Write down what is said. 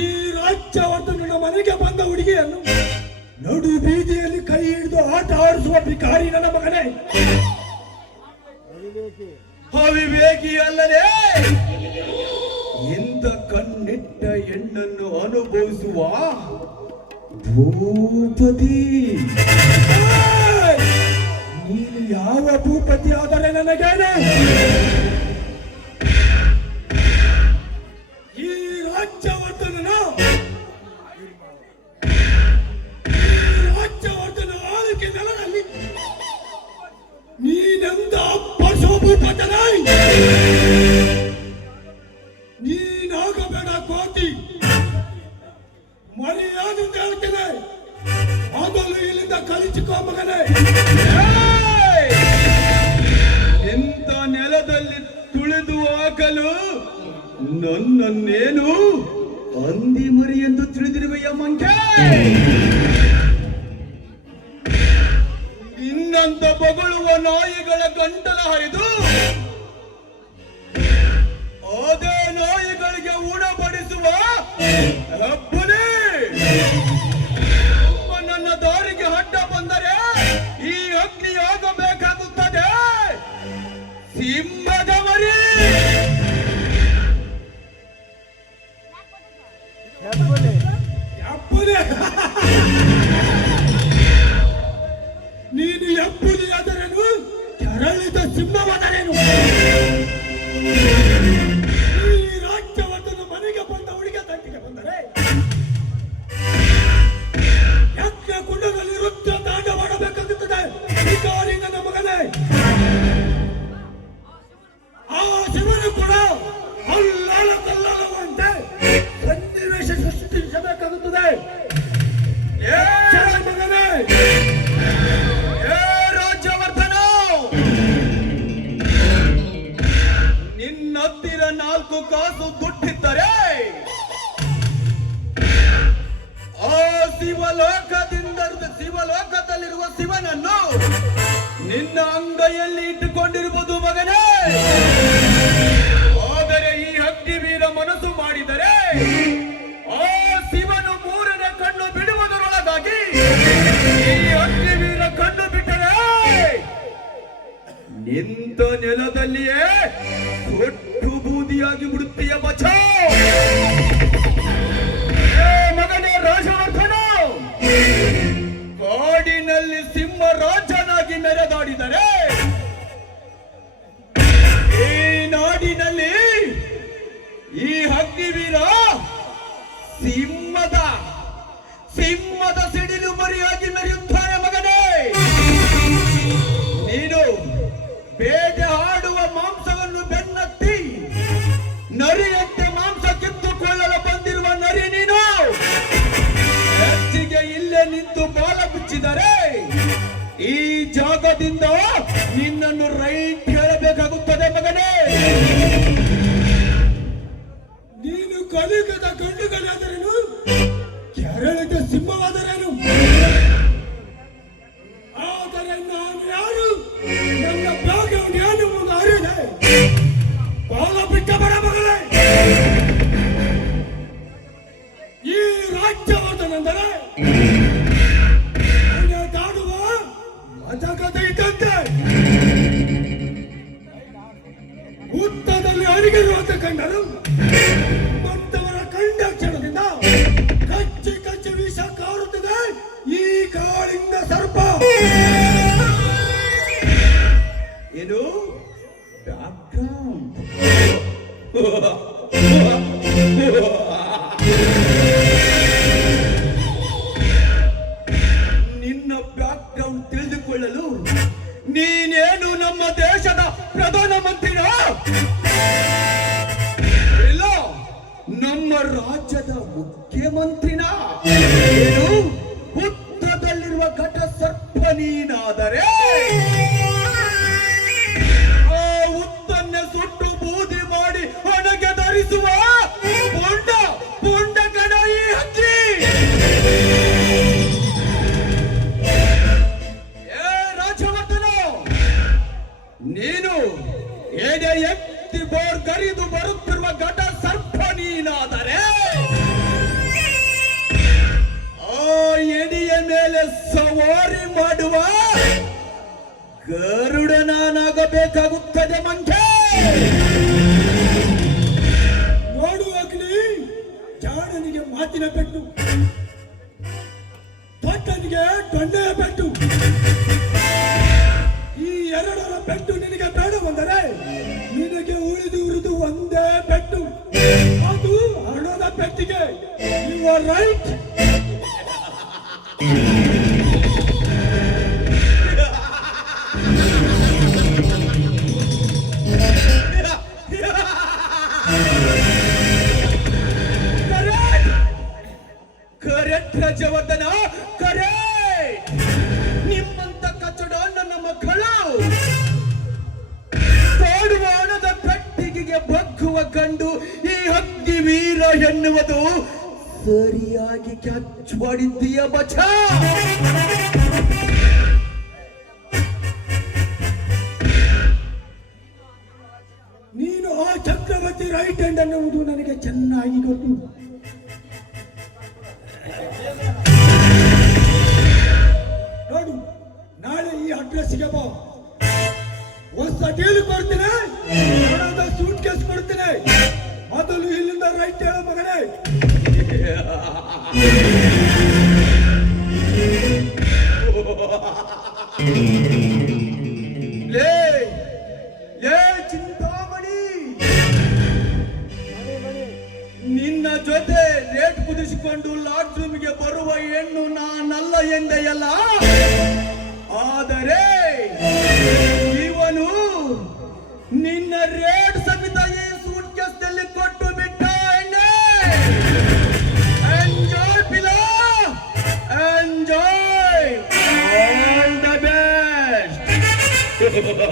ಈ ರಾಜ್ಯವರ್ಧನ ಮನೆಗೆ ಬಂದ ಹುಡುಗಿಯನ್ನು ನಡು ಬೀದಿಯಲ್ಲಿ ಕೈ ಹಿಡಿದು ಆಟ ಆಡಿಸುವ ಭಿಕಾರಿ ನನ್ನ ಮಗನೇ. ಅವಿವೇಕಿ. ಅಲ್ಲದೆ ಇಂದ ಕಣ್ಣಿಟ್ಟ ಹೆಣ್ಣನ್ನು ಅನುಭವಿಸುವ ಭೂಪತಿ. ನೀನು ಯಾವ ಭೂಪತಿ ಆದರೆ ನನಗೇನು? ನೀನಾಗಬೇಡ ಕೋತಿ. ಮರ್ಯಾದಿಂದ ಹೇಳ್ತೇನೆ. ಮೊದಲು ಇಲ್ಲಿಂದ ಕಳಿಸಿಕೋ ಮಗನೇ! ಇಂಥ ನೆಲದಲ್ಲಿ ತುಳಿದು ಹಾಕಲು ನನ್ನನ್ನೇನು ಅಂದಿ ಮರಿ ಎಂದು ತಿಳಿದಿರುವೆಯ ಮಂಕೆ? ಇನ್ನಂತ ಬೊಗಳುವ ನಾಯಿಗಳ ಗಂಟಲ ಹರಿದು ಅದೇ ನಾಯಿಗಳಿಗೆ ಉಣಬಡಿಸುವ ರಬ್ಬನೇ. ನನ್ನ ದಾರಿಗೆ ಅಡ್ಡ ಬಂದರೆ ಈ ಅಗ್ನಿ ಆಗಬೇಕಾಗುತ್ತದೆ. ಸಿಂಹದ ಮರಿ ನೀನು ಎಪ್ಪುಲಿ ಕೆರಳಿದ ಸಿಂಹವಾದರೇನು? ನಾಲ್ಕು ಕಾಸು ದುಡ್ಡಿದ್ದರೆ ಆ ಶಿವಲೋಕದಿಂದ ಶಿವಲೋಕದಲ್ಲಿರುವ ಶಿವನನ್ನು ನಿನ್ನ ಅಂಗೈಯಲ್ಲಿ ಇಟ್ಟುಕೊಂಡಿರುವುದು ಮಗನೇ. ಆದರೆ ಈ ಅಗ್ನಿವೀರ ಮನಸ್ಸು ಮಾಡಿದರೆ ಆ ಶಿವನು ಮೂರನೇ ಕಣ್ಣು ಬಿಡುವುದರೊಳಗಾಗಿ ಈ ಅಗ್ನಿವೀರ ಕಣ್ಣು ಬಿಟ್ಟರೆ ನಿಂತ ನೆಲದಲ್ಲಿಯೇ ಒಟ್ಟು ಬೂದಿಯಾಗಿ ಬಿಡುತ್ತೀಯ ಮಚ ಮಗನೇ ರಾಜವರ್ಧನ ಕಾಡಿನಲ್ಲಿ ಸಿಂಹ ರಾಜನಾಗಿ ಮೆರೆದಾಡಿದರೆ ಈ ಜಾಗದಿಂದ ನಿನ್ನನ್ನು ರೈಟ್ ಹೇಳಬೇಕಾಗುತ್ತದೆ ಮಗನೇ. ನೀನು ಕಲಿಕದ ಗಂಡುಗಳಾದರೇನು? ಕೆರಳಿದ ಸಿಂಹವಾದರೇನು? ಆದರೆ ನಾನು ಯಾರು? ನನ್ನ ಬ್ಯಾಗ್ರೌಂಡ್ ಏನು ಅರಿದೆ ಬಿಟ್ಟ ಬಡ ಮಗಳೇ ಈ ರಾಜ್ಯವಾದ ದಾಡುವ ನಿನ್ನ ಬ್ಯಾಕ್ಗ್ರೌಂಡ್ ತಿಳಿದುಕೊಳ್ಳಲು ನೀನೇನು ನಮ್ಮ ದೇಶದ ಪ್ರಧಾನ ಮಂತ್ರಿನ? ಇಲ್ಲ, ನಮ್ಮ ರಾಜ್ಯದ ಮುಖ್ಯಮಂತ್ರಿನ? ಉತ್ತರದಲ್ಲಿರುವ ಘಟ ಸರ್ಪ ನೀನಾದರೆ ಕಡೆಗೆ ಎತ್ತಿ ಬೋರ್ಗರಿದು ಬರುತ್ತಿರುವ ಘಟ ಸರ್ಪ ನೀನಾದರೆ ಆ ಎಡಿಯ ಮೇಲೆ ಸವಾರಿ ಮಾಡುವ ಗರುಡನಾಗಬೇಕಾಗುತ್ತದೆ ಮಂಕೆ. ನೋಡುವಾಗಲಿ ಜಾಣನಿಗೆ ಮಾತಿನ ಪೆಟ್ಟು ದೊಡ್ಡನಿಗೆ ದೊಣ್ಣೆಯ ಪೆಟ್ಟು, ಈ ಎರಡರ ಪೆಟ್ಟು ಹಣದ you are right correct Rajavardhan correct ನಿಮ್ಮಂತ ನನ್ನ ಮಕ್ಕಳು. ಕಾಡುವ ಕಟ್ಟಿಗೆಗೆ ಬಗ್ಗುವ ಕಂಡು ಹಕ್ಕಿ ವೀರ ಎನ್ನುವುದು ಸರಿಯಾಗಿ ಕ್ಯಾಚ್ ಮಾಡಿದ್ದೀಯ ಬಚ ನೀನು ಆ ಚಕ್ರವರ್ತಿ ರೈಟ್ ಹ್ಯಾಂಡ್ ಅನ್ನುವುದು ನನಗೆ ಚೆನ್ನಾಗಿ ಗೊತ್ತು. ನೋಡು, ನಾಳೆ ಈ ಅಡ್ರೆಸ್ಗೆ ಬಾ. ಹೊಸ ಡೀಲ್ ಕೊಡ್ತೀನಿ. ರೈಟ್ ಹೇಳೋ ಲೇ ಲೇ ಚಿಂತಾಮಣಿ. ನಿನ್ನ ಜೊತೆ ರೇಟ್ ಕುದಿಸಿಕೊಂಡು ಲಾಡ್ಜ್ ರೂಮಿಗೆ ಬರುವ ಹೆಣ್ಣು ನಾನಲ್ಲ ಎಂದೆಯಲ್ಲ? ಆದರೆ ಇವನು ನಿನ್ನ rate Ha ha ha ha!